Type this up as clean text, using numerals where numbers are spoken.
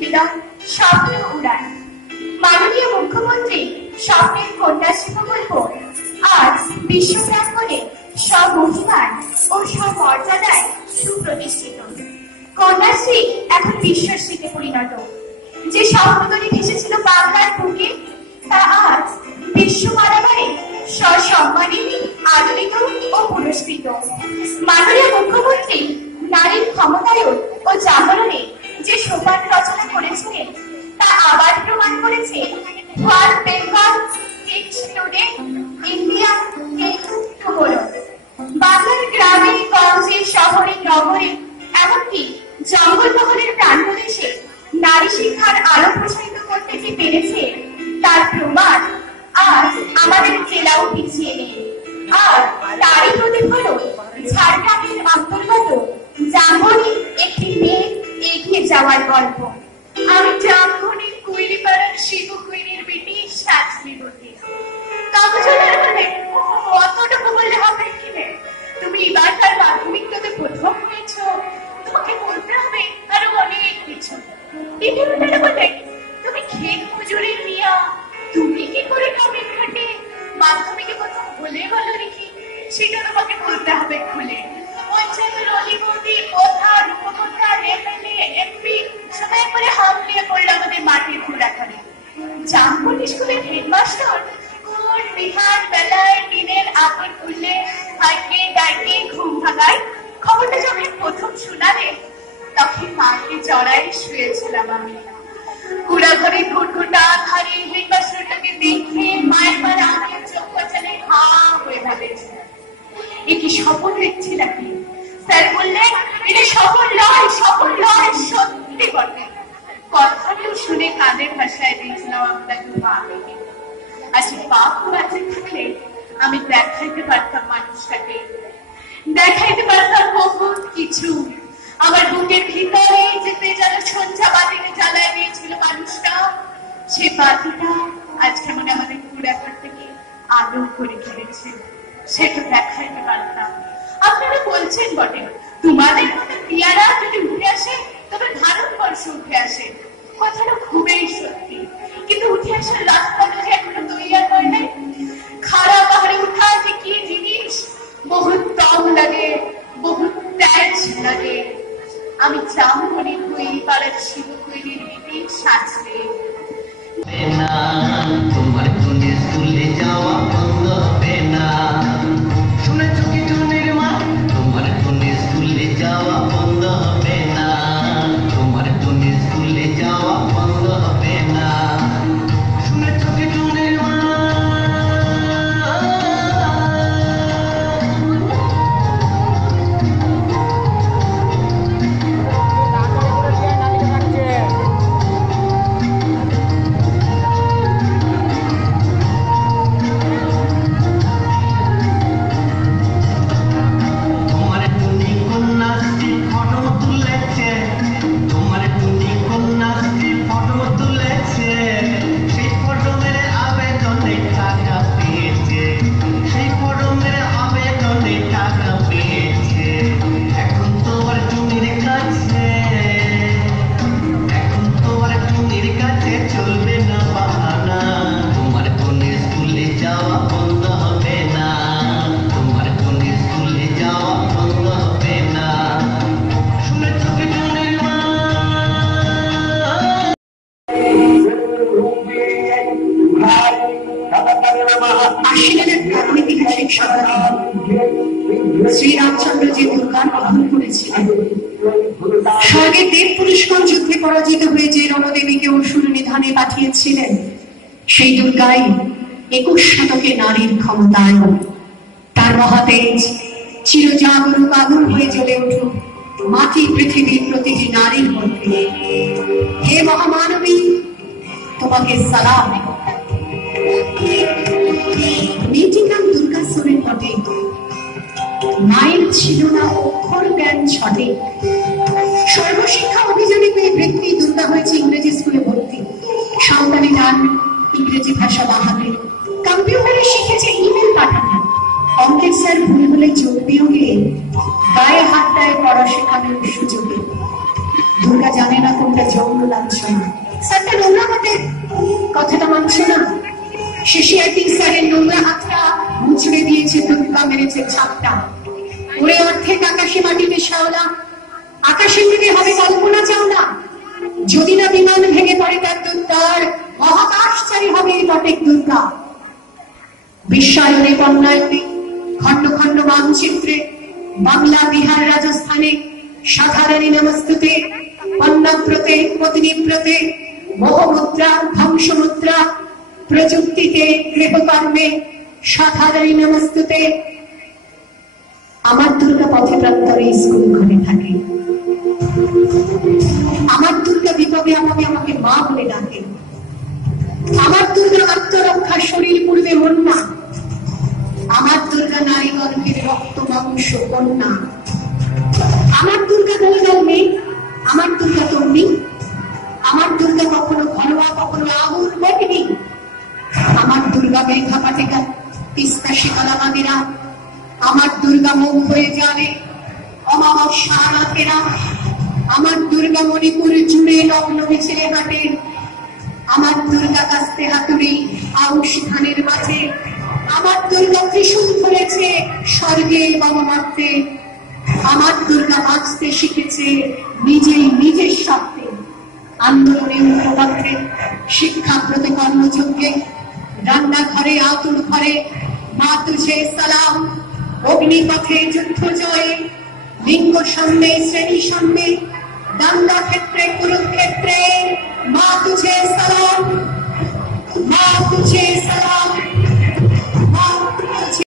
নিবেদন স্বপ্ন উড়ান। মাননীয় মুখ্যমন্ত্রী স্বপ্নের কন্যাশ্রী প্রকল্প আজ বিশ্ব প্রাঙ্গণে স্বমহিমায় ও স্বমর্যাদায় সুপ্রতিষ্ঠিত। কন্যাশ্রী এখন বিশ্বশ্রীতে পরিণত। যে স্বপ্নগুলি ভেসেছিল বাংলার বুকে তা আজ বিশ্ব মানবারে সসম্মানে আদরিত ও পুরস্কৃত। মাননীয় মুখ্যমন্ত্রী নারীর ক্ষমতায়ন ও জাগরণে যে সোপান রচনা করেছিলেন তা আবার প্রমাণ করেছে world Bengal kids today India cake tomorrow. বাংলার গ্রামে গঞ্জে শহরে নগরে এমনকি জঙ্গলমহলের প্রান্তদেশে নারী শিক্ষার আলো প্রসারিত করতে যে পেরেছে তার প্রমাণ আজ আমাদের জেলাও পিছিয়ে নেই। আর তারই প্রতিফলন ঝাড়গ্রামের অন্তর্গত জামবনি একটি মেয়ে এগিয়ে যাওয়ার গল্প। আমি জামবনি কুইরিপাড়ার শিবু কুইরির বেটি সাজনীবতী। কাগজের হলে অতটুকু বললে হবে কিনে? তুমি এবারকার মাধ্যমিকটাতে প্রথম হয়েছ, তোমাকে বলতে হবে আরো অনেক কিছু। দ্বিতীয়টা বলে তুমি ক্ষেত মজুরির মিয়া, তুমি কি করে কামের ঘাটে মাধ্যমিকে প্রথম হলে বলো নাকি, সেটা তোমাকে বলতে হবে খুলে। পঞ্চায়েতের অলিমতি কথা রূপকথা এমএলএ এমপি সবাই করে হাম নিয়ে পড়লো আমাদের মাটির ঘোরাখানে। জামবনি স্কুলের হেডমাস্টার কোন বিহান বেলায় দিনের আগুন উঠলে হাইকে ডাইকে ঘুম ভাগায় খবরটা যখন প্রথম শোনালে তখন মাকে জড়াই শুয়েছিলাম আমি। পুরা ঘরে ঘুটঘুটা ঘরে হেডমাস্টারটাকে দেখে মায়ের মারা আমি চোখ কচালে হা হয়ে ভেবেছি এ কি স্বপ্ন দেখছি নাকি। স্যার বললেন এটা স্বপ্ন নয়, স্বপ্ন নয়, সত্যি বটে। কথাটা শুনে কাঁধের ভাষায় দিয়েছিলাম আপনাকে মাকে। আচ্ছা বাপ বাচ্চা থাকলে আমি দেখাইতে পারতাম মানুষটাকে, দেখাইতে পারতাম বহুত কিছু। আমার বুকের ভিতরে যেতে যেন সন্ধ্যা বাতিতে জ্বালায় দিয়েছিল মানুষটা, সে বাতিটা আজকে মনে আমাদের ঘোরাঘাট থেকে আলো করে খেলেছে, সেটা দেখাইতে পারতাম। আপনারা বলছেন বটে তোমাদের মতো পিয়ারা যদি উঠে আসে তবে ভারতবর্ষ উঠে আসে, কথাটা খুবই সত্যি। কিন্তু উঠে আসার রাস্তাটা যে এখনো তৈরি হয় নাই। খাড়া পাহাড়ে উঠা যে কি জিনিস, বহুত দম লাগে, বহুত ত্যাগ লাগে। আমি জামবনি কুইরিপাড়ার শিবু কুইরির বেটি সাজবে। তোমার কোনে স্কুলে যাওয়া বন্ধ হবে না, শুনেছ কি টুনির মা? তোমার কোনে স্কুলে যাওয়া বন্ধ হবে না, তোমার কোনে স্কুলে যাওয়া বন্ধ হবে না, শুনেছ কি টুনির মা? শ্রীরামচন্দ্র যে দুর্গার বহন করেছিলেন, স্বর্গের দেব পুরুষগণ যুদ্ধে পরাজিত হয়ে যে রণদেবীকে অসুর নিধানে পাঠিয়েছিলেন, সেই দুর্গাই 21 শতকে নারীর ক্ষমতায়ন। তার মহাতেজ চিরজাগরুক আগুন হয়ে জ্বলে উঠুক মাটি পৃথিবীর প্রতিটি নারীর মধ্যে। হে মহামানবী, তোমাকে সালাম। মেয়েটির নাম দুর্গা সোরেন বটে। মায়ের ছিল না অক্ষর জ্ঞান ছটে। সর্বশিক্ষা অভিযানে পেয়ে বৃত্তি দুর্গা হয়েছে ইংরেজি স্কুলে ভর্তি। সন্তানের নাম ইংরেজি ভাষা বাহাতে, কম্পিউটারে শিখেছে ইমেল পাঠানো। অঙ্কের স্যার ভুল হলে যোগ বিয়োগে গায়ে হাত দেয় পড়া শেখানোর সুযোগে। দুর্গা জানে না কোনটা যৌন লাভ মানছে না, স্যারটা নোংরা হাতে কথাটা মানছে না। শিশিয়াটি স্যারের নোংরা হাতটা মুছড়ে দিয়েছে, দুর্গা মেরেছে ছাপটা। ওরে অর্ধেক আকাশে মাটিতে শ্যাওলা, আকাশে উড়ে হবে কল্পনা চাওলা। যদি না বিমান ভেঙে পড়ে তার দুর্গার, মহাকাশচারী হবে এই বটেক দুর্গা। বিশ্বায়নে বন্যায়নে খন্ড খন্ড মানচিত্রে, বাংলা বিহার রাজস্থানে সাধারণী নমস্তুতে, পণ্যব্রতে পত্নীব্রতে, মোহমুদ্রা ধ্বংসমুদ্রা, প্রযুক্তিতে গৃহকর্মে সাধারণী নমস্তুতে। আমার দুর্গা পথে প্রান্তরে স্কুল ঘরে থাকে, আমার দুর্গা বিপদে আমাকে আমাকে মা বলে ডাকে, আমার দুর্গা আত্মরক্ষা শরীর পূর্বে মন্না, আমার দুর্গা নারী গর্ভের রক্ত মাংস কন্যা, আমার দুর্গা দলদল মেয়ে, আমার দুর্গা তরুণী, আমার দুর্গা কখনো ঘরোয়া কখনো আগুন বটনি, আমার দুর্গা মেঘা পাটিকা তিস্তা শিকালা মাদিরা, আমার দুর্গা মুখ হয়ে জানে অমাবস্যা রাতেরা, আমার দুর্গা মণিপুর জুড়ে লগ্ন মিছিলে হাটে, আমার দুর্গা কাস্তে হাতুড়ি আউশ ধানের মাঝে, আমার দুর্গা ত্রিশূল ধরেছে স্বর্গে বাবা মারতে, আমার দুর্গা বাঁচতে শিখেছে নিজেই নিজের স্বার্থে। আন্দোলনে উগ্রপক্ষে, শিক্ষা প্রতি কর্মযজ্ঞে, রান্নাঘরে আতুর ঘরে মা তুঝে সালাম, অগ্নিপথে যুদ্ধ জয়ে, লিঙ্গ সামনে শ্রেণী সামনে, দাঙ্গা ক্ষেত্রে কুরুক্ষেত্রে মা তুঝে সালাম, মা তুঝে সালাম।